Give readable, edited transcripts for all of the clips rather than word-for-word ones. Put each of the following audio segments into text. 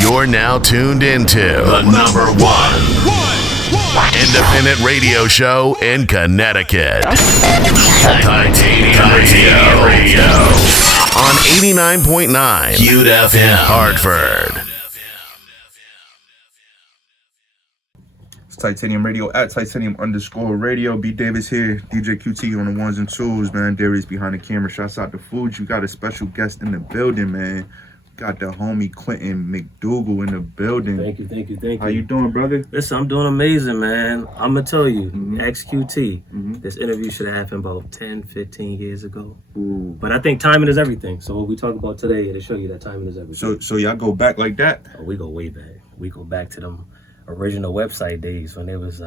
You're now tuned into the number one independent radio show in Connecticut. Titanium Radio. On 89.9 Cute FM, Hartford. It's Titanium Radio at Titanium_radio. B Davis here, DJ QT on the ones and twos, man. Darius behind the camera. Shouts out to Foods. You got a special guest in the building, man. Got the homie Quentin McDougald in the building. Thank you. How you doing, brother? Listen, I'm doing amazing, man. I'm going to tell you, XQT, this interview should have happened about 10, 15 years ago. Ooh. But I think timing is everything. So what we talk about today, it'll show you that timing is everything. So y'all go back like that? Oh, we go way back. We go back to them original website days when there was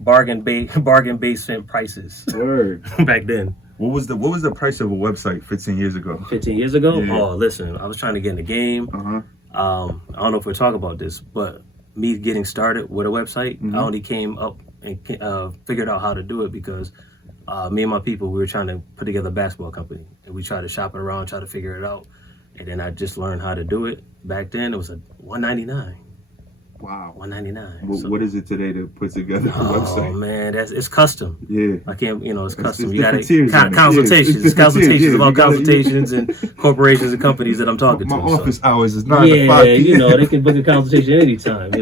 bargain basement prices. Word. Back then. What was the price of a website 15 years ago? 15 years ago? Yeah. Oh, listen, I was trying to get in the game. I don't know if we'll talk about this, but me getting started with a website, I only came up and figured out how to do it because me and my people, we were trying to put together a basketball company. And we tried to shop it around, try to figure it out. And then I just learned how to do it. Back then, it was a $199. Wow. $199. What is it today to put together a website? Oh man, it's custom. Yeah. I can't, it's custom. It's you got tiers on it. consultations. Yeah, It's consultations yeah, about consultations and corporations and companies that I'm talking My to. office hours is 9 to 5 Yeah, p.m. they can book a consultation anytime,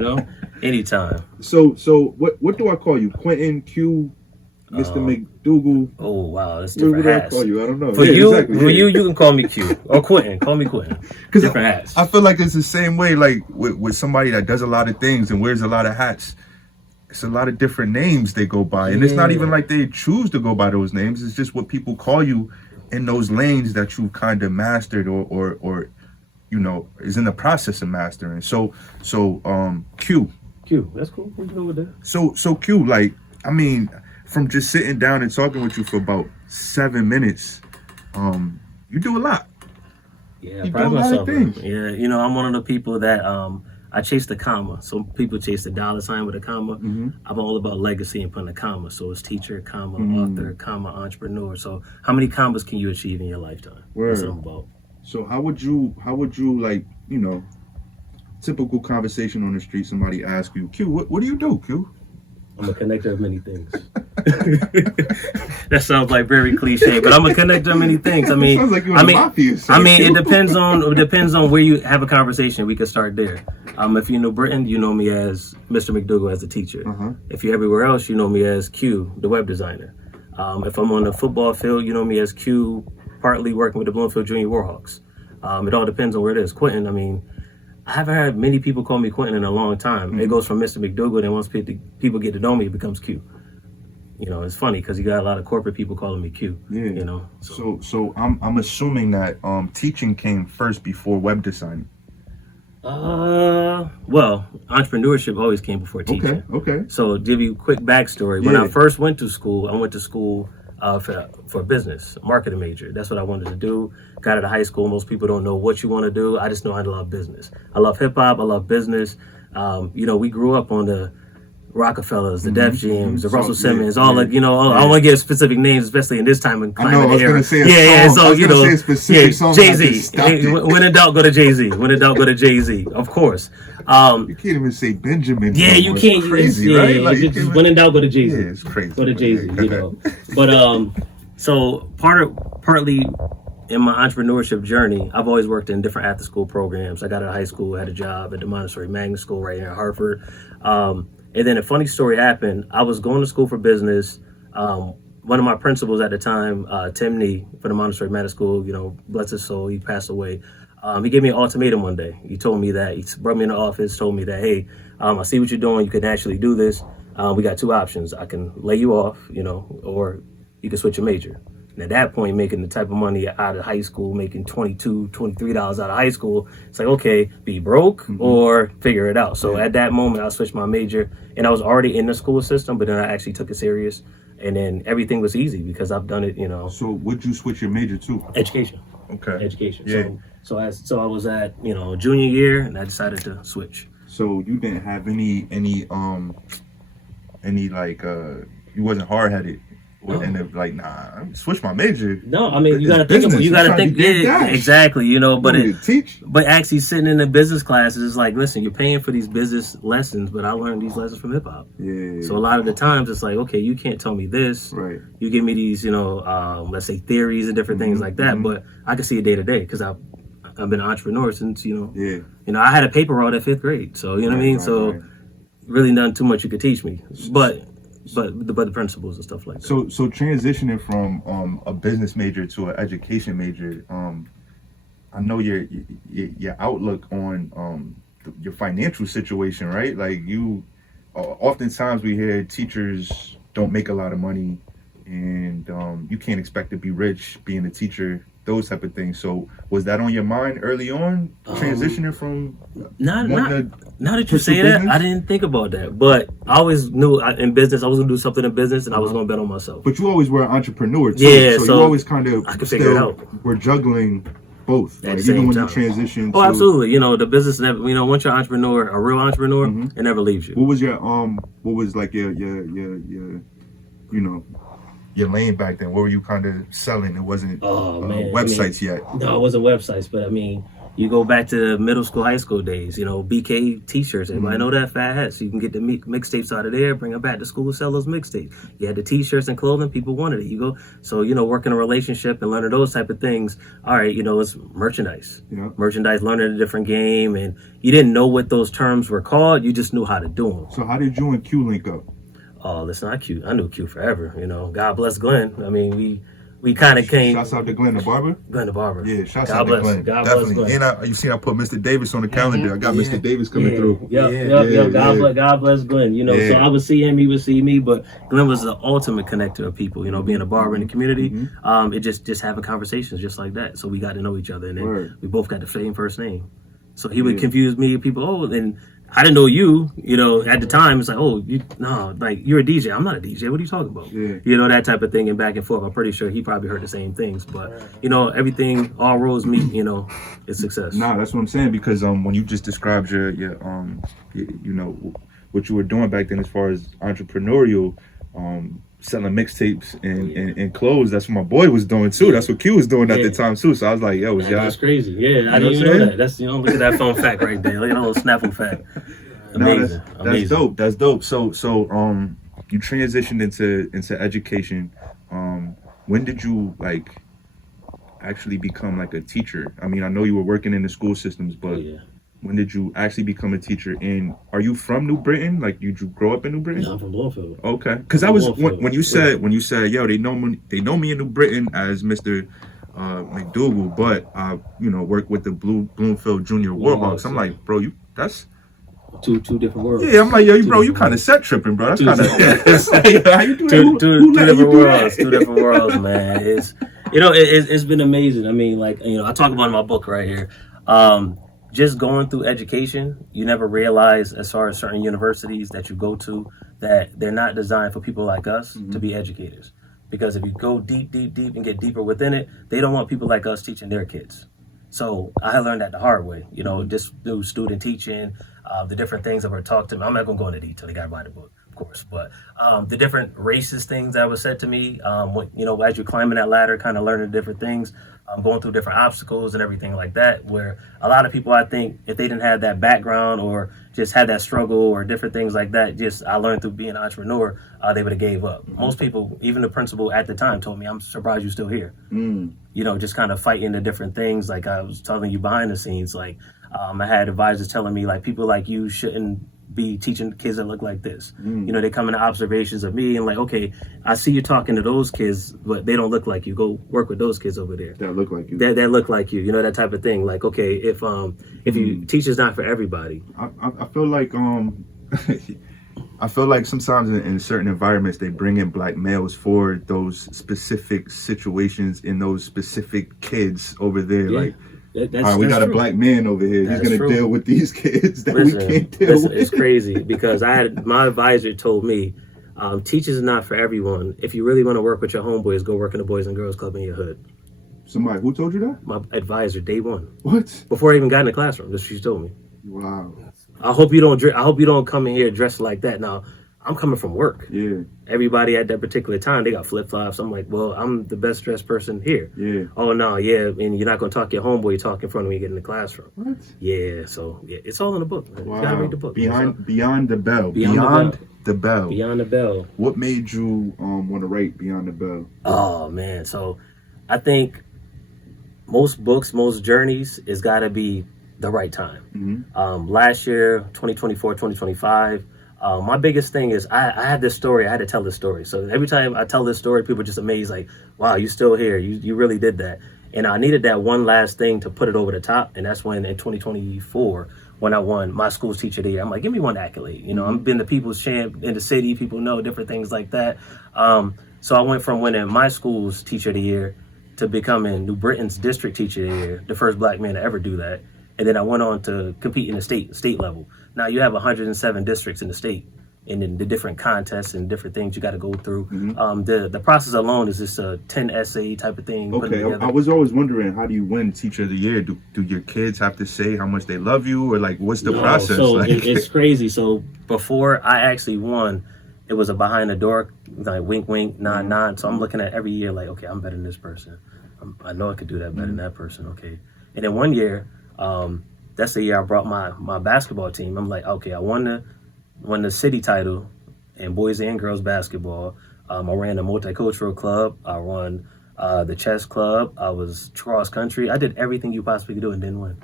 anytime. So what do I call you? Quentin Q, Mr. McDougald. Oh wow, that's What different do I hats. call you? I don't know. For you can call me Q or Quentin. Call me Quentin. Different hats. I feel like it's the same way, like with somebody that does a lot of things and wears a lot of hats. It's a lot of different names they go by, and it's not even like they choose to go by those names. It's just what people call you in those lanes that you kind of mastered or is in the process of mastering. So Q. Q, that's cool. We can go with that. So Q, like, I mean, from just sitting down and talking with you for about 7 minutes, you do a lot. Yeah, You I pride do a lot of myself. things. Yeah, I'm one of the people that I chase the comma. Some people chase the dollar sign with a comma. I'm all about legacy and putting a comma. So it's teacher, comma, author, comma, entrepreneur. So how many commas can you achieve in your lifetime? Word. That's what I'm about. So how would you like, typical conversation on the street, somebody asks you, Q, what do you do, Q? I'm a connector of many things. That sounds like very cliche, but I'm a connector of many things. Sounds like you're in the mafia, so. It depends on where you have a conversation. We could start there. If you know Britain, you know me as Mr. McDougald as a teacher. If you're everywhere else, you know me as Q, the web designer. If I'm on the football field, you know me as Q, partly working with the Bloomfield Junior Warhawks. It all depends on where it is. Quentin, I haven't had many people call me Quentin in a long time. It goes from Mr. McDougald, and once people get to know me, it becomes Q. It's funny because you got a lot of corporate people calling me Q. Yeah. So I'm assuming that teaching came first before web designing. Well, entrepreneurship always came before teaching. Okay. So to give you a quick backstory, when I first went to school, I went to school for business, marketing major. That's what I wanted to do. Got out of high school. Most people don't know what you want to do. I just know I love business. I love hip hop. I love business. We grew up on the Rockefellers, the Def Jams, the Russell Simmons, I don't want to give specific names, especially in this time and climate. I was going to say Jay-Z. When in doubt, go to Jay-Z. Of course. You can't even say Benjamin. Yeah, you can't. It's crazy, right? Like, when in doubt, go to Jay-Z. Yeah, it's crazy. Go to Jay-Z, But so partly in my entrepreneurship journey, I've always worked in different after-school programs. I got out of high school, had a job at the Montessori Magnet School right here in Hartford. And then a funny story happened. I was going to school for business. One of my principals at the time, Tim Nee, for the Montessori Magnet School, bless his soul, he passed away. He gave me an ultimatum one day. He told me that, he brought me in the office, told me that, hey, I see what you're doing. You can actually do this. We got two options. I can lay you off, or you can switch your major. And at that point, making the type of money out of high school, making $22, $23 out of high school, it's like, okay, be broke or figure it out. So at that moment, I switched my major, and I was already in the school system, but then I actually took it serious. And then everything was easy because I've done it, So would you switch your major to? Education. Okay. Education. Yeah. So I was at, junior year, and I decided to switch. So you didn't have any you wasn't hard-headed and they're like, nah, I'm switch my major. No, I mean, you gotta think about, you gotta think, yeah, exactly, you know, but actually sitting in the business classes is like, listen, you're paying for these business lessons, but I learned these lessons from hip hop. Yeah. So a lot of the times it's like, okay, you can't tell me this. Right. You give me these, you know, let's say theories and different things like that, but I can see it day to day because I've been an entrepreneur since, you know, I had a paper route at 5th grade. So, you know what I mean? So really not too much you could teach me, but the principles and stuff like that. So transitioning from a business major to an education major, I know your outlook on your financial situation, right? Like you, oftentimes we hear teachers don't make a lot of money, and you can't expect to be rich being a teacher. Those type of things. So was that on your mind early on, transitioning from? Now that you say that, I didn't think about that. But I always knew in business, I was gonna do something in business, and I was gonna bet on myself. But you always were an entrepreneur too. Yeah, so you always kind of I could figure it out. We're juggling both, At like, the even same when time. you transition. Oh, absolutely. You know, the business never. You know, once you're an entrepreneur, a real entrepreneur, it never leaves you. What was your What was like your you know, your lane back then? What were you kind of selling? It wasn't websites yet. No, it wasn't websites, but I mean, you go back to the middle school, high school days, you know, BK t-shirts. Everybody know that fat hat. So you can get the mixtapes out of there, bring them back to school, sell those mixtapes. You had the t-shirts and clothing, people wanted it. You go, so, you know, working a relationship and learning those type of things. All right, you know, it's merchandise. Yeah. Merchandise, learning a different game. And you didn't know what those terms were called. You just knew how to do them. So how did you and Q link up? Oh, listen, I knew Q forever, you know. God bless Glenn. I mean, we kind of came. Shouts out to Glenn the barber. Glenn the barber. Yeah, shouts out to Glenn. God definitely. bless Glenn. And you seen I put Mr. Davis on the calendar. I got Mr. Davis coming through. Yep. God bless Glenn. You know, so I would see him, he would see me, but Glenn was the ultimate connector of people. You know, being a barber in the community, it just having conversations just like that. So we got to know each other, and then we both got the same first name. So he would confuse me, people. And I didn't know you know, at the time. It's like, you're a DJ. I'm not a DJ. What are you talking about? Yeah. You know, that type of thing, and back and forth. I'm pretty sure he probably heard the same things. But, you know, everything, all roads meet, you know, it's success. Nah, that's what I'm saying, because when you just described your you know, what you were doing back then as far as entrepreneurial, selling mixtapes and clothes, that's what my boy was doing too. That's what Q was doing at the time too. So I was like, yo, was y'all? That's crazy. Yeah, I didn't even know that. That's, you know, look at that fun fact right there. Look at that little snaffle fact. Amazing. That's dope. That's dope. So you transitioned into education. When did you like actually become like a teacher? I mean, I know you were working in the school systems, but when did you actually become a teacher? And are you from New Britain? Like, did you grow up in New Britain? Yeah, I'm from Bloomfield. Okay, because I was when you said yo, they know me in New Britain as Mr. McDougald, but I work with the Bloomfield Junior Warhawks. I'm like, bro, that's two different worlds. Yeah, I'm like, yo, bro, you kind of set tripping, bro. That's kind of like, how you do that? Two different worlds. Two different worlds, man. It's been amazing. I mean, like, you know, I talk about it in my book right here. Just going through education, you never realize, as far as certain universities that you go to, that they're not designed for people like us to be educators. Because if you go deep and get deeper within it, they don't want people like us teaching their kids. So I learned that the hard way, you know, just through student teaching, the different things that were talked to me. I'm not going to go into detail. They got to buy the book, of course. But the different racist things that was said to me, when, you know, as you're climbing that ladder, kind of learning different things, going through different obstacles and everything like that, where a lot of people, I think, if they didn't have that background or just had that struggle or different things like that, I learned through being an entrepreneur, they would have gave up. Most people, even the principal at the time, told me, I'm surprised you're still here. You know, just kind of fighting the different things. Like I was telling you behind the scenes, like I had advisors telling me, like, people like you shouldn't be teaching kids that look like this. You know, they come into observations of me and like, okay, I see you talking to those kids, but they don't look like you. Go work with those kids over there. That look like you. That look like you. You know, that type of thing. Like, okay, if you teach is not for everybody. I feel like I feel like sometimes in certain environments they bring in black males for those specific situations in those specific kids over there. Yeah. Like, all right, we got a black man over here. He's going to deal with these kids that we can't deal with. It's crazy because my advisor told me, teachers is not for everyone. If you really want to work with your homeboys, go work in the Boys and Girls Club in your hood. Somebody, who told you that? My advisor, day one. What? Before I even got in the classroom, that's what she told me. Wow. I hope you don't come in here dressed like that. Now, I'm coming from work. Yeah. Everybody at that particular time, they got flip-flops. I'm like, well, I'm the best dressed person here. Yeah. Oh, no, yeah, and you're not going to talk to your homeboy, you talk in front of me, get in the classroom. What? Yeah, so yeah, it's all in the book, man. Wow. You got to read the book. Beyond the Bell. Beyond the Bell. Beyond the Bell. What made you want to write Beyond the Bell? Oh, man. So I think most books, most journeys, it's got to be the right time. Mm-hmm. Last year, 2024, 2025, my biggest thing is I had this story. I had to tell this story. So every time I tell this story, people are just amazed, like, wow, you still here. You really did that. And I needed that one last thing to put it over the top. And that's when in 2024, when I won my school's teacher of the year, I'm like, give me one accolade. You know, I've been the people's champ in the city. People know different things like that. So I went from winning my school's teacher of the year to becoming New Britain's district teacher of the year, the first black man to ever do that. And then I went on to compete in the state level. Now you have 107 districts in the state, and then the different contests and different things you got to go through. The process alone is just a 10 essay type of thing. Okay, I was always wondering, how do you win Teacher of the Year? Do your kids have to say how much they love you, or like what's the process? So like? it's crazy. So before I actually won, it was a behind the door, like wink, wink, nod, nod. So I'm looking at every year like, okay, I'm better than this person. I know I could do that better than that person. Okay, and then one year. That's the year I brought my basketball team. I'm like, okay, I won the city title in boys and girls basketball. I ran a multicultural club. I run the chess club. I was cross country. I did everything you possibly could do and didn't win.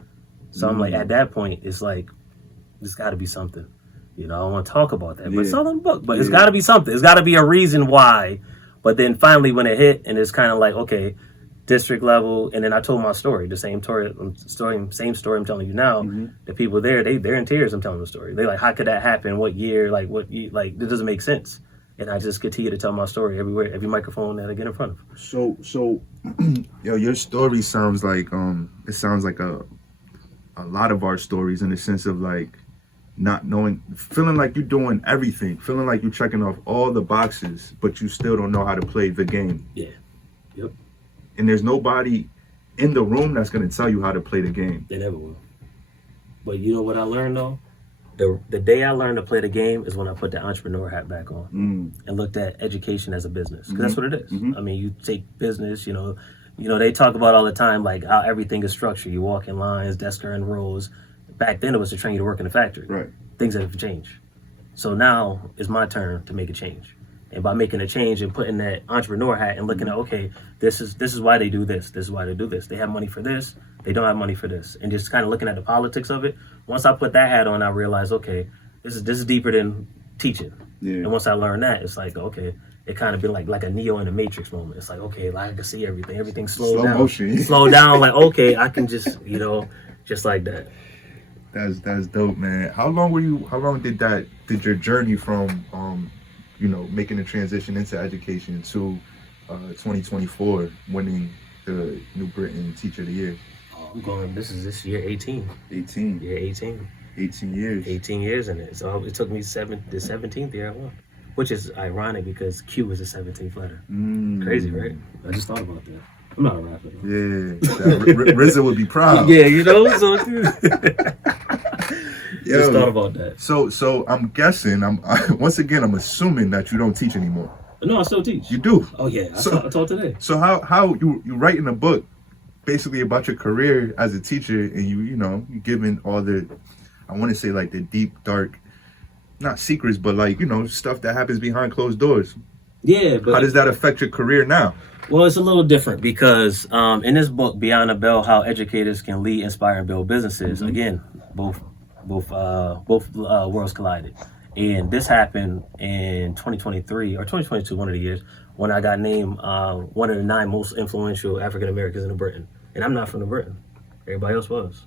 So I'm like, at that point, it's like, there's got to be something. You know, I don't want to talk about that, but it's all in the book. But it's got to be something. It's got to be a reason why. But then finally, when it hit, and it's kind of like, okay, district level, and then I told my story, the same story I'm telling you now. The people there, they're in tears. I'm telling the story. They like, how could that happen? What year? Like, like, this doesn't make sense. And I just continue to tell my story everywhere, every microphone that I get in front of. So, yo, your story sounds like it sounds like a lot of our stories, in the sense of like not knowing, feeling like you're doing everything, feeling like you're checking off all the boxes, but you still don't know how to play the game. Yeah. Yep. And there's nobody in the room that's going to tell you how to play the game. They never will. But you know what I learned, though? The day I learned to play the game is when I put the entrepreneur hat back on and looked at education as a business. Because that's what it is. I mean, you take business, you know, they talk about all the time, like, how everything is structured. You walk in lines, desks are in rows. Back then, it was to train you to work in a factory. Right. Things have changed. So now it's my turn to make a change. And by making a change and putting that entrepreneur hat and looking at, okay, this is why they do this. This is why they do this. They have money for this. They don't have money for this. And just kind of looking at the politics of it. Once I put that hat on, I realized, okay, this is deeper than teaching. Yeah. And once I learned that, it's like, okay, it kind of been like a Neo in the Matrix moment. It's like, okay, like I can see everything. Everything's slowed down. Motion. Slow down. Like, okay, I can just, just like that. That's dope, man. How long did your journey from making the transition into education to 2024 winning the New Britain Teacher of the Year? I'm going, this year 18. 18. Yeah, 18. 18 years. 18 years in it. So it took me the 17th year I won. Which is ironic because Q is the 17th letter. Crazy, right? I just thought about that. I'm not a rapper, though. Yeah. RZA would be proud. Yeah, so just thought about that. So I'm guessing, once again, I'm assuming that you don't teach anymore. No, I still teach. You do? Oh yeah, I taught today. So how you writing a book basically about your career as a teacher, and you giving all the, I want to say like the deep, dark, not secrets, but like, stuff that happens behind closed doors. Yeah, but how does that affect your career now? Well, it's a little different because in this book, Beyond the Bell, How Educators Can Lead, Inspire, and Build Businesses, again, both worlds collided. And this happened in 2023 or 2022, one of the years, when I got named one of the 9 most influential African Americans in New Britain. And I'm not from New Britain. Everybody else was.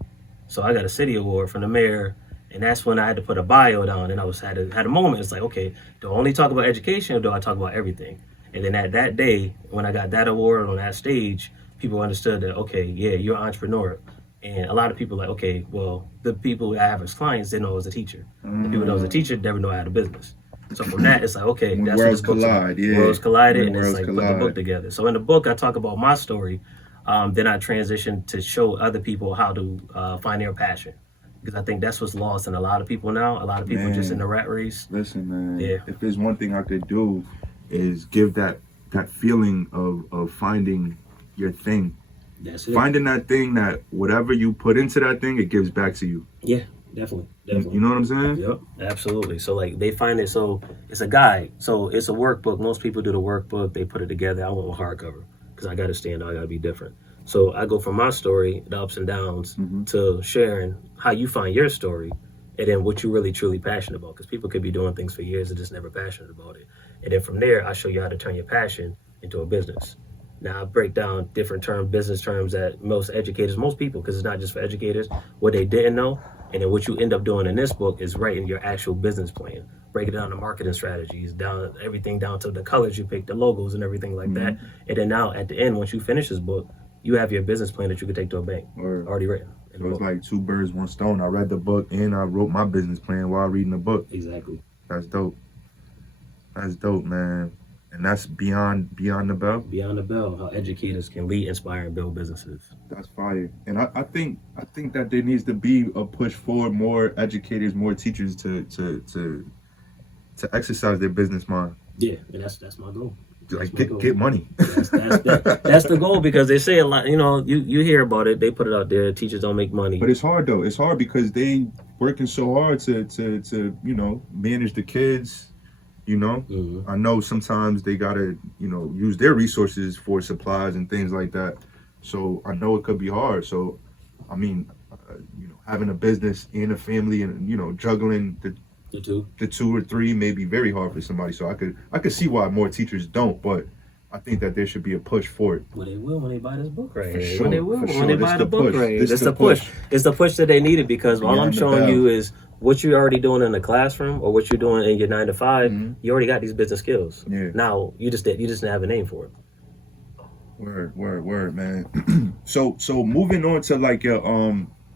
So I got a city award from the mayor, and that's when I had to put a bio down, and I had a moment. It's like, okay, do I only talk about education, or do I talk about everything? And then at that day, when I got that award on that stage, people understood that, okay, yeah, you're an entrepreneur. And a lot of people like, okay, well, the people I have as clients, they know I was a teacher. The people that was a teacher never know I had a business. So from that, it's like, okay, when that's worlds what this collide, yeah. Worlds collided, and it's like collide. Put the book together. So in the book, I talk about my story. Then I transitioned to show other people how to find their passion. because I think that's what's lost in a lot of people now. A lot of people just in the rat race. Listen, man. Yeah. If there's one thing I could do, is give that feeling of finding your thing. That's it. Finding that thing that whatever you put into that thing, it gives back to you. Yeah, definitely. You know what I'm saying? Yep, absolutely. So like they find it, so it's a guide. So it's a workbook. Most people do the workbook, they put it together. I went with hardcover because I got to stand out, I got to be different. So I go from my story, the ups and downs, to sharing how you find your story, and then what you really truly passionate about. Because people could be doing things for years and just never passionate about it. And then from there, I show you how to turn your passion into a business. Now I break down different business terms that most educators, most people, because it's not just for educators, what they didn't know. And then what you end up doing in this book is writing your actual business plan, breaking down the marketing strategies, everything down to the colors you pick, the logos and everything like that. And then now at the end, once you finish this book, you have your business plan that you can take to a bank, already written. So it's like 2 birds, 1 stone. I read the book and I wrote my business plan while reading the book. Exactly. That's dope. That's dope, man. And that's beyond the bell. Beyond the bell, how educators can lead, inspire, and build businesses. That's fire. And I think that there needs to be a push for more educators, more teachers to exercise their business mind. Yeah, and that's my goal. Like get money. That's the goal, because they say a lot. You know, you hear about it. They put it out there. Teachers don't make money. But it's hard though. It's hard because they working so hard to manage the kids. I know sometimes they gotta use their resources for supplies and things like that. So I know it could be hard. So I mean, having a business and a family and juggling the 2 or 3 may be very hard for somebody. So I could see why more teachers don't, but I think that there should be a push for it. Well, they will when they buy this book, right? For sure, when they will for when sure. they buy the book, right? It's the push. It's the push that they needed, because all I'm showing you is what you're already doing in the classroom or what you're doing in your 9 to 5. You already got these business skills. Yeah. Now you just didn't have a name for it. Word, man. So moving on to like your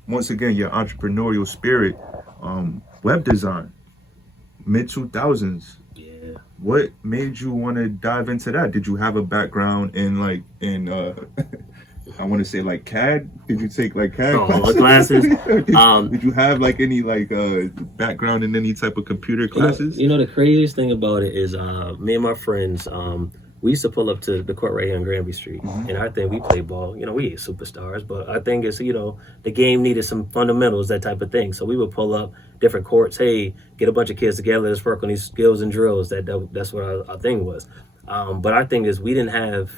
once again your entrepreneurial spirit, web design, mid 2000s. Yeah. What made you want to dive into that? Did you have a background in I want to say like CAD? Did you take like CAD classes? Did you have like any background in any type of computer classes? The craziest thing about it is me and my friends, we used to pull up to the court right here on Granby Street. And our thing, we play ball. We ain't superstars, but our thing is, the game needed some fundamentals, that type of thing. So we would pull up different courts. Hey, get a bunch of kids together. Let's work on these skills and drills. That's what our thing was. But our thing is, we didn't have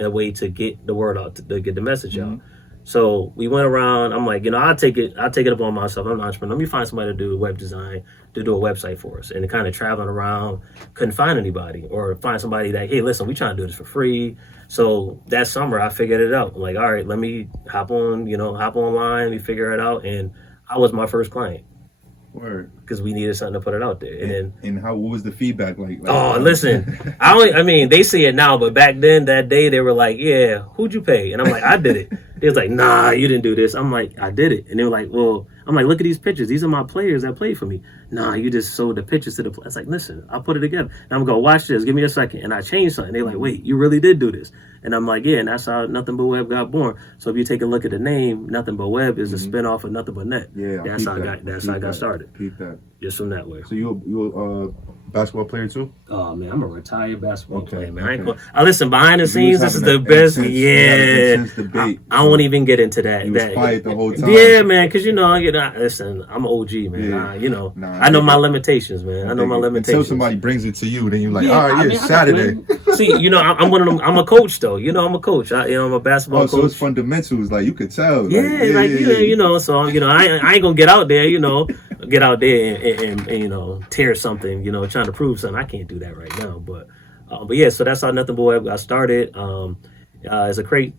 a way to get the word out, to get the message out. So we went around. I'm like, I'll take it up on myself. I'm an entrepreneur. Let me find somebody to do web design, to do a website for us. And kind of traveling around, couldn't find anybody, or find somebody that, hey, listen, we trying to do this for free. So that summer, I figured it out. I'm like, all right, let me hop online, let me figure it out. And I was my first client. Word. Because we needed something to put it out there. And what was the feedback like? Oh, listen, they see it now, but back then, that day, they were like, yeah, who'd you pay? And I'm like, I did it. They was like, nah, you didn't do this. I'm like, I did it. And they were like, well, I'm like, look at these pictures. These are my players that played for me. Nah, you just sold the pictures to the players. It's like, listen, I'll put it together. And I'm going to watch this. Give me a second. And I changed something. They're like, wait, you really did do this? And I'm like, yeah, and that's how Nothing But Web got born. So if you take a look at the name, Nothing But Web is a spinoff of Nothing But Net. Yeah, that's how I got started. Keep that. Just from that way. So you a basketball player too? Oh man, I'm a retired basketball player, man. Okay. I listen, behind the scenes, this is the best. I won't even get into that. You was quiet the whole time. Yeah, man, because listen, I'm an OG, man. Yeah. I know my limitations, man. I know my limitations. Until somebody brings it to you, then you're like, all right, Saturday. See, I'm one of them. I'm a coach though. I'm a coach. I'm a basketball coach. So it's fundamentals, like you could tell. So I ain't gonna get out there, and tear something, trying to prove something. I can't do that right now, but yeah, so that's how Nothing But Web got started. It's a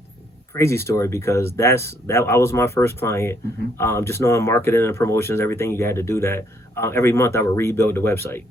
crazy story, because I was my first client. Just knowing marketing and promotions, everything, you had to do that. Every month I would rebuild the website,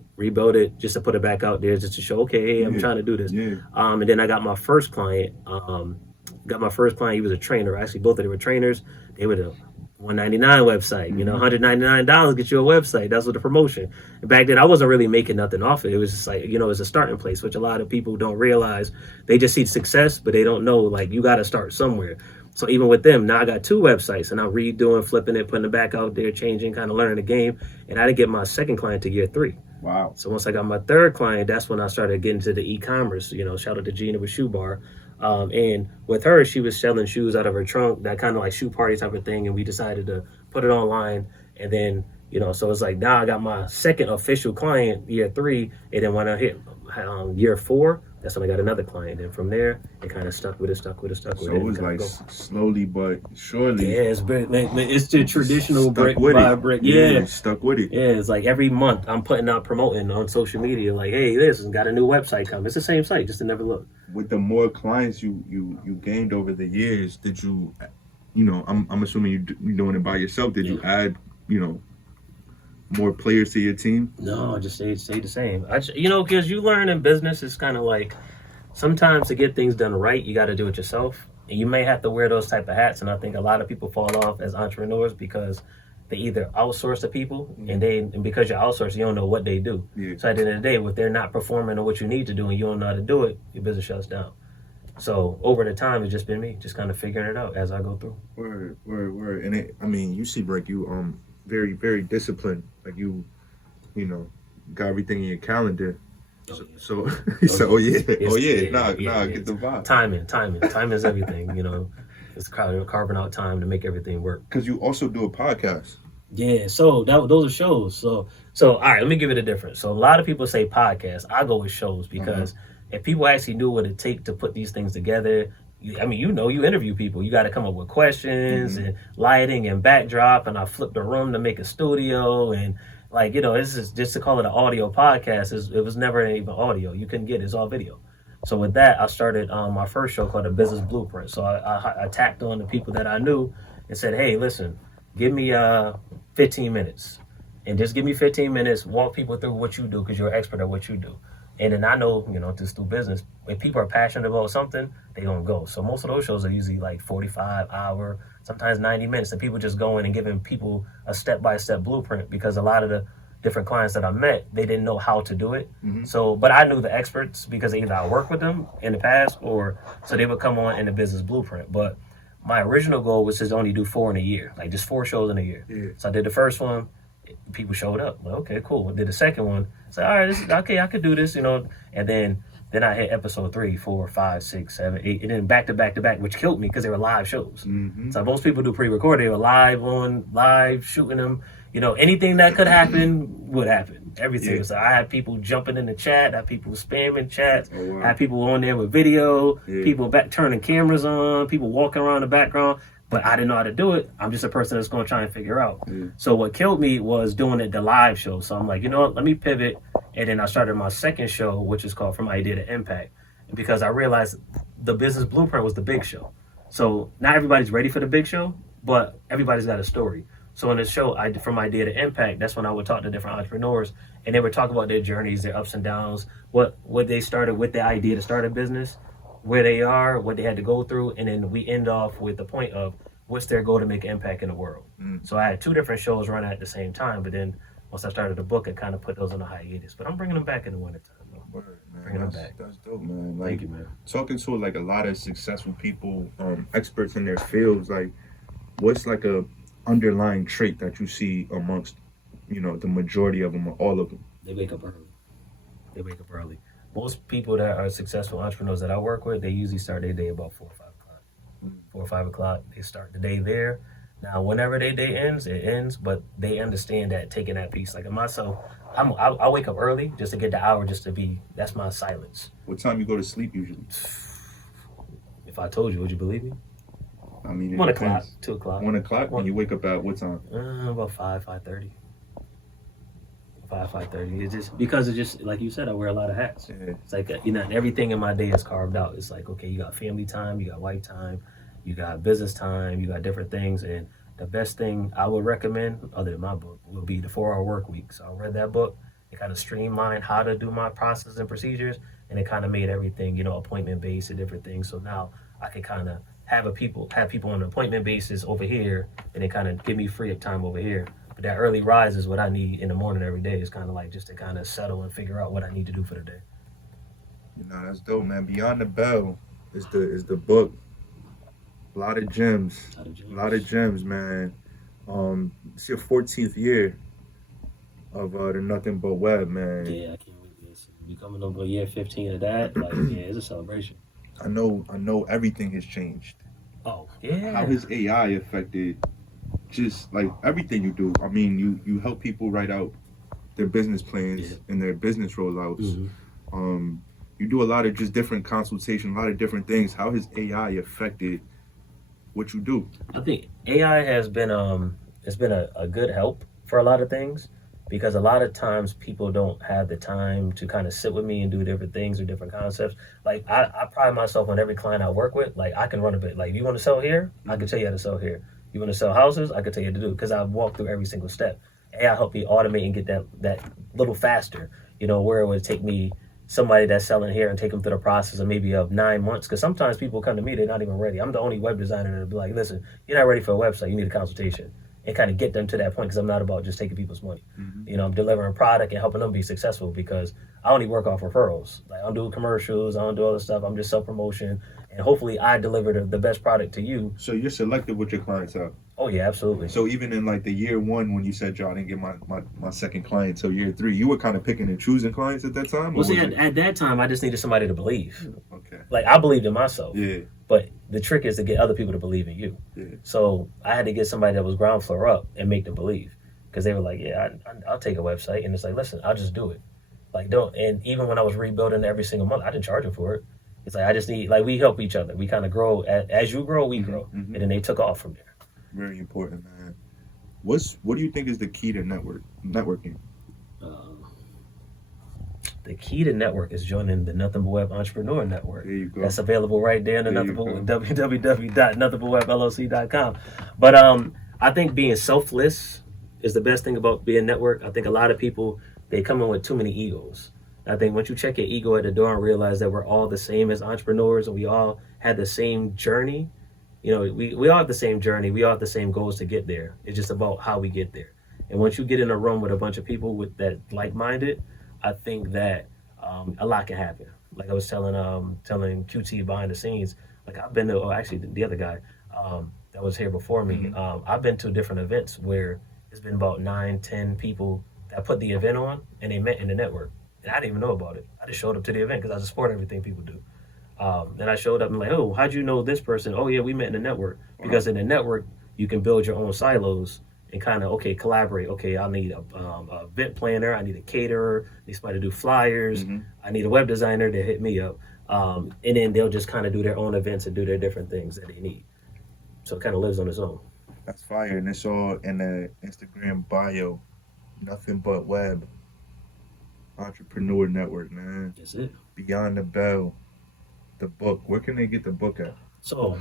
just to put it back out there, just to show, okay, hey, I'm trying to do this. And then I got my first client. He was a trainer. Actually, both of them were trainers. They were the $199 website, $199 get you a website. That's what the promotion. And back then I wasn't really making nothing off it. It was just like, it's a starting place, which a lot of people don't realize. They just see success, but they don't know, like, you got to start somewhere. So even with them, now I got 2 websites, and I'm redoing, flipping it, putting it back out there, changing, kind of learning the game. And I didn't get my second client to year 3. Wow. So once I got my 3rd client, that's when I started getting to the e-commerce. Shout out to Gina with Shoe Bar. And with her, she was selling shoes out of her trunk, that kind of like shoe party type of thing. And we decided to put it online. And then, so it's like now I got my second official client, year 3. And then when I hit year 4, that's when I got another client. And from there, it kind of stuck with it. So it was like slowly but surely. Yeah, it's the traditional brick by brick. Yeah, stuck with it. Yeah, it's like every month I'm promoting on social media, like, hey, this has got a new website coming. It's the same site, just to never look. With the more clients you gained over the years, did you, I'm assuming you're doing it by yourself. Did you add, more players to your team? No, I just stayed the same. Because you learn in business, it's kind of like sometimes to get things done right, you got to do it yourself. And you may have to wear those type of hats. And I think a lot of people fall off as entrepreneurs because they either outsource to people and because you're outsourced, you don't know what they do. Yeah. So at the end of the day, if they're not performing on what you need to do and you don't know how to do it, your business shuts down. So over the time, it's just been me, just kind of figuring it out as I go through. Word. And you see, Breck, you very, very disciplined. Like you got everything in your calendar. So get the vibe. Time is everything. It's carving out time to make everything work. Because you also do a podcast. Yeah, so those are shows. So all right, let me give it a difference. So a lot of people say podcast. I go with shows because if people actually knew what it takes to put these things together, you interview people. You got to come up with questions and lighting and backdrop, and I flip the room to make a studio, and this is just to call it an audio podcast. It was never even audio. You couldn't get it. It's all video. So with that, I started my first show called The Business Blueprint. So I tacked on the people that I knew and said, hey, listen, give me 15 minutes. And just give me 15 minutes, walk people through what you do because you're an expert at what you do. And then I know, just through business, if people are passionate about something, they don't go. So most of those shows are usually like 45 hour, sometimes 90 minutes. And people just going and giving people a step-by-step blueprint because a lot of the different clients that I met, they didn't know how to do it. So, but I knew the experts because either I worked with them in the past so they would come on in the Business Blueprint. But my original goal was to only do 4 in a year, like just 4 shows in a year. Yeah. So I did the first one. People showed up. Well, okay, cool. I did the second one. So all right, I could do this, and then I hit episode 3, 4, 5, 6, 7, 8, and then back to back, which killed me because they were live shows. So most people do pre-recorded. They were live shooting them. Anything that could happen would happen. Everything. Yeah. So I had people jumping in the chat. I had people spamming chats. Oh, wow. I had people on there with video. Yeah. People turning cameras on. People walking around the background. But I didn't know how to do it. I'm just a person that's going to try and figure out. Yeah. So what killed me was doing the live show. So I'm like, let me pivot. And then I started my second show, which is called From Idea to Impact. Because I realized the Business Blueprint was the big show. So not everybody's ready for the big show, but everybody's got a story. So in this show, From Idea to Impact, that's when I would talk to different entrepreneurs. And they would talk about their journeys, their ups and downs, what they started with the idea to start a business, where they are, what they had to go through, and then we end off with the point of what's their goal to make an impact in the world. So I had 2 different shows running at the same time, but then once I started the book, I kind of put those on a hiatus. But I'm bringing them back in the wintertime. Bringing them back. That's dope, man. Like, thank you, man. Talking to like a lot of successful people, experts in their fields, like what's like a underlying trait that you see amongst, the majority of them or all of them? They wake up early. Most people that are successful entrepreneurs that I work with, they usually start their day about 4 or 5 o'clock. 4 or 5 o'clock, they start the day there. Now, whenever their day ends, it ends, but they understand that taking that piece. Like myself, I wake up early just to get the hour, that's my silence. What time you go to sleep usually? If I told you, would you believe me? I mean, 1 o'clock, 2 o'clock. 1 o'clock? When you wake up at what time? About 5:30. 5:30. It's just because it's just like you said, I wear a lot of hats. Yeah. It's like everything in my day is carved out. It's like, okay, you got family time, you got wife time, you got business time, you got different things. And the best thing I would recommend, other than my book, would be the 4-Hour Work Week. So I read that book. It kind of streamlined how to do my processes and procedures, and it kind of made everything, appointment based and different things. So now I can kind of have people on an appointment basis over here, and it kind of give me free up time over here. But that early rise is what I need in the morning every day. It's kind of like just to kind of settle and figure out what I need to do for the day. That's dope, man. Beyond the Bell is the book. A lot of gems. A lot of gems, man. It's your 14th year of the Nothing But Web, man. Yeah, I can't wait. We coming over year 15 of that. Like, yeah, it's a celebration. I know everything has changed. Oh, yeah. How has AI affected just like everything you do? I mean, you help people write out their business plans and their business rollouts. You do a lot of just different consultation, a lot of different things. How has AI affected what you do? I think AI has been it's been a good help for a lot of things, because a lot of times people don't have the time to kind of sit with me and do different things or different concepts. Like I pride myself on every client I work with. Like I can run a bit. Like you want to sell here, I can tell you how to sell here. You want to sell houses, I can tell you how to do, because I've walked through every single step. AI help me automate and get that little faster. You know, where it would take me somebody that's selling here and take them through the process of maybe of 9 months. Because sometimes people come to me, they're not even ready. I'm the only web designer that'll be like, listen, you're not ready for a website, you need a consultation. And kind of get them to that point, because I'm not about just taking people's money. You know, I'm delivering product and helping them be successful, because I only work off referrals. Like I don't do commercials, I don't do all this stuff. I'm just self-promotion. And hopefully I deliver the best product to you. So you're selective with your clientele. Oh yeah, absolutely. So even in like the year one, when you said, "Yo, I didn't get my second client till year 3," you were kind of picking and choosing clients at that time? Well, see, at that time, I just needed somebody to believe. Okay. Like I believed in myself. Yeah. But the trick is to get other people to believe in you. Yeah. So I had to get somebody that was ground floor up and make them believe, because they were like, "Yeah, I'll take a website," and it's like, "Listen, I'll just do it." Like don't. And even when I was rebuilding every single month, I didn't charge them for it. It's like I just need, like, we help each other. We kind of grow as you grow, we grow, and then they took off from there. Very important, man. What do you think is the key to networking? The key to network is joining the Nothing But Web Entrepreneur Network. There you go. That's available right there in the www.nothingbutwebllc.com. But I think being selfless is the best thing about being network. I think a lot of people, they come in with too many egos. I think once you check your ego at the door and realize that we're all the same as entrepreneurs and we all had the same journey, you know, we all have the same journey. We all have the same goals to get there. It's just about how we get there. And once you get in a room with a bunch of people with that like-minded, I think that a lot can happen. Like I was telling QT behind the scenes, like I've been to, actually the other guy that was here before me, I've been to different events where it's been about 9-10 people that put the event on and they met in the network. And I didn't even know about it. I just showed up to the event because I support everything people do. Then I showed up and like, oh, how'd you know this person? Oh yeah, we met in the network. Because in the network, you can build your own silos and kind of, okay, collaborate. Okay, I need a event planner. I need a caterer. I need somebody to do flyers. I need a web designer to hit me up. And then they'll just kind of do their own events and do their different things that they need. So it kind of lives on its own. That's fire. And it's all in the Instagram bio. Nothing But Web Entrepreneur Network, man. That's it. Beyond the Bell, the book. Where can they get the book at? So,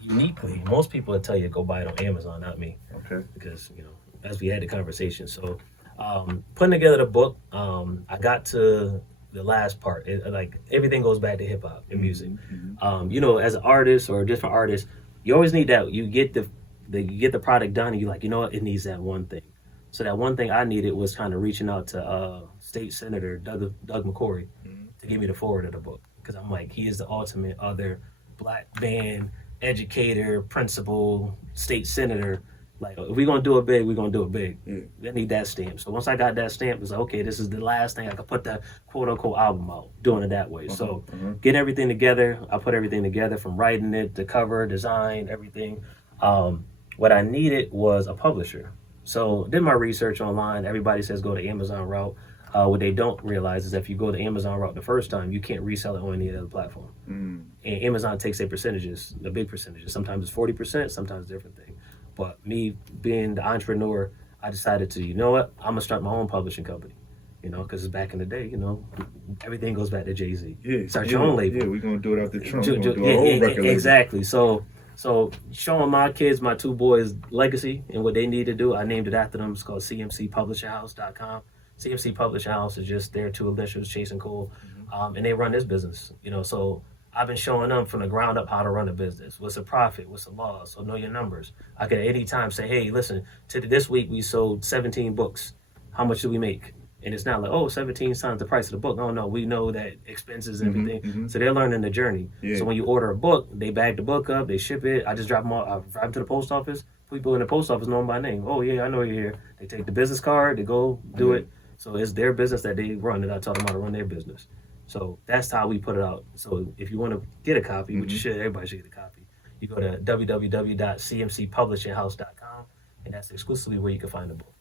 uniquely, most people would tell you to go buy it on Amazon, not me. Okay. Because, you know, as we had the conversation. So, putting together the book, I got to the last part. Like, everything goes back to hip hop and music. You know, as an artist or a different artist, you always need that. You get the product done, and you're like, you know what, it needs that one thing. So that one thing I needed was kind of reaching out to State Senator Doug McCory to give me the forward of the book. Because I'm like, he is the ultimate other black man, educator, principal, state senator. Like, if we're going to do it big, we're going to do it big. I need that stamp. So once I got that stamp, it was like, okay, this is the last thing I could put that quote-unquote album out, doing it that way. So get everything together. I put everything together from writing it, the cover, design, everything. What I needed was a publisher. So did my research online. Everybody says go the Amazon route. What they don't realize is if you go the Amazon route the first time, you can't resell it on any other platform. And Amazon takes their percentages, the big percentages. Sometimes it's 40%, sometimes it's a different thing. But me being the entrepreneur, I decided to, you know what, I'm going to start my own publishing company. You know, because back in the day, you know, everything goes back to Jay-Z. Start your own label. Yeah, we're going to do it out the trunk. We're going to do our own record label. Exactly. So showing my kids, my 2 boys, legacy and what they need to do, I named it after them. It's called cmcpublisherhouse.com. CMC Publishing House is just their 2 initials, Chase and Cole, and they run this business. You know, so I've been showing them from the ground up how to run a business. What's a profit? What's the law? So know your numbers. I could at any time say, hey, listen, this week we sold 17 books. How much did we make? And it's not like, oh, 17 times the price of the book. Oh, no, we know that expenses and everything. So they're learning the journey. So when you order a book, they bag the book up, they ship it. I just drop them off. I drive them to the post office. People in the post office know them by name. Oh, yeah, I know you're here. They take the business card, they go do it. So it's their business that they run, and I tell them how to run their business. So that's how we put it out. So if you want to get a copy, which you should, everybody should get a copy, you go to www.cmcpublishinghouse.com, and that's exclusively where you can find the book.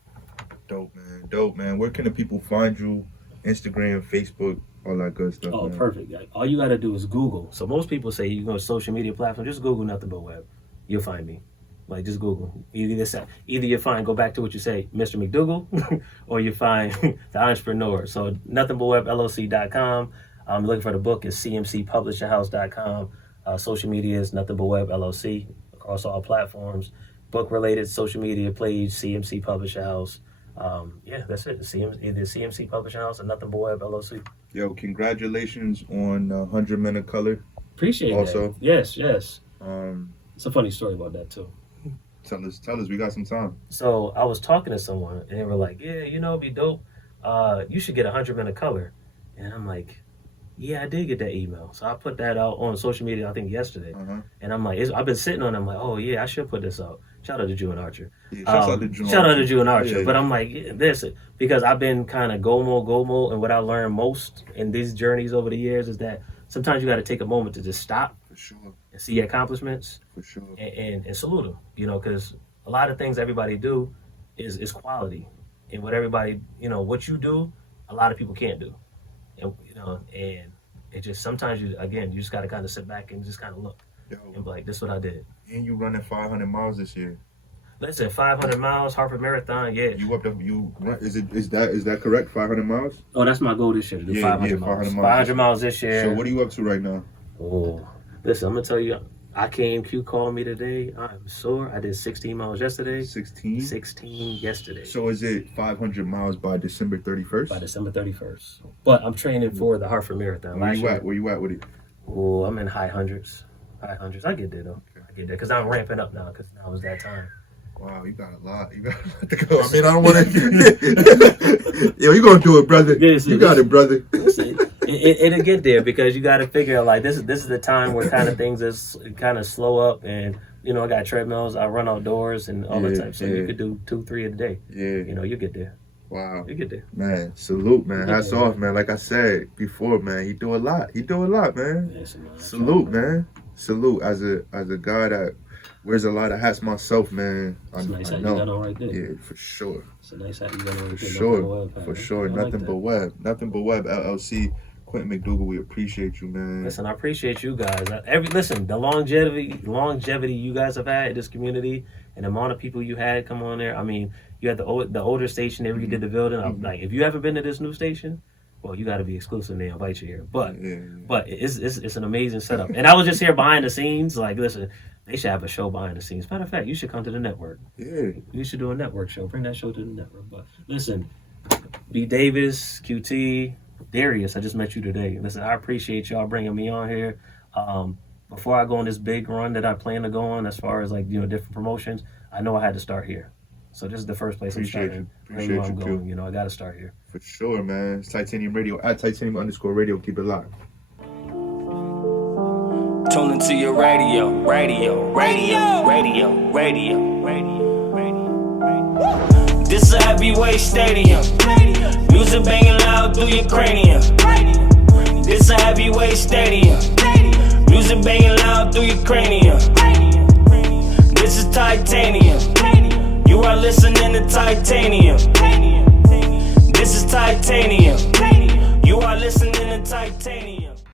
Dope, man. Where can the people find you? Instagram, Facebook, all that good stuff. Oh, man. perfect. All you got to do is Google. So most people say you go to social media platform, just Google Nothing But Web. You'll find me. Like, just Google. Either you find, go back to what you say, Mr. McDougald, or you find the entrepreneur. So nothingbutwebllc.com. Looking for the book is cmcpublishinghouse.com. Social media is Nothing But Web LLC across all platforms. Book related social media page, CMC Publishing House. That's it. Either CMC Publishing House or Nothing But Web LLC. Yo, congratulations on 100 Men of Color. Appreciate also. that. Yes. It's a funny story about that too. Tell us, we got some time. So I was talking to someone and they were like, yeah, it'd be dope. You should get 100 Men of Color. And I'm like, yeah, I did get that email. So I put that out on social media, I think yesterday. And I'm like, I've been sitting on it. I'm like, oh yeah, I should put this out. Shout out to Jew and Archer. Yeah, shout out to Jew and Archer. Yeah. But I'm like, because I've been kind of go-mo, and what I learned most in these journeys over the years is that sometimes you got to take a moment to just stop. For sure. And see your accomplishments. For sure. And salute them, because a lot of things everybody do is quality. And what everybody, what you do, a lot of people can't do. And, and it just, sometimes you just got to kind of sit back and just kind of look. Yo. And be like, this is what I did. And you running 500 miles this year. Listen, 500 miles, Hartford Marathon, yeah. You up to, is that correct, 500 miles? Oh, that's my goal this year, to do 500 miles. 500 miles this year. So what are you up to right now? Oh, listen, I'm going to tell you, Q called me today. I'm sore. I did 16 miles yesterday. 16? 16 yesterday. So is it 500 miles by December 31st? By December 31st. But I'm training for the Hartford Marathon. Where you at with it? Oh, I'm in high hundreds. I get there, though. Okay. I get there, because I'm ramping up now, because now is that time. Wow, you got a lot. You got a lot to go. I mean, I don't want to... Yo, you going to do it, brother. You got it, brother. It'll get there, because you got to figure out, like, this is the time where kind of things is kind of slow up, and, I got treadmills, I run outdoors and all that type. So you could do 2-3 a day. Yeah. You get there. Wow. You get there. Man, salute, man. Hats off, man. Like I said before, man, he do a lot, man. Yes, salute, man. Salute. As a guy that wears a lot of hats myself, man. It's a nice hat you got on right there. Yeah, for sure. It's a nice hat you got on right there. For sure. Nothing But Web. Nothing But Web LLC. Quentin McDougald, we appreciate you, man. Listen, I appreciate you guys. The longevity you guys have had in this community, and the amount of people you had come on there. I mean, you had the older station there where you did the building. I'm like, if you haven't been to this new station, well, you got to be exclusive. They invite you here. But it's an amazing setup. And I was just here behind the scenes. Like, listen, they should have a show behind the scenes. Matter of fact, you should come to the network. Yeah. You should do a network show. Bring that show to the network. But listen, B. Davis, QT, Darius, I just met you today. Listen, I appreciate y'all bringing me on here. Before I go on this big run that I plan to go on, as far as different promotions, I know I had to start here. So this is the first place I'm starting. Appreciate you going. I got to start here. For sure, man. It's Titanium Radio at Titanium_radio. Keep it locked. Tune into your radio. This is a heavyweight stadium. Music banging loud through your cranium. This is a heavyweight stadium. Music banging loud through your cranium. This is Titanium. You are listening to Titanium. This is Titanium. You are listening to Titanium.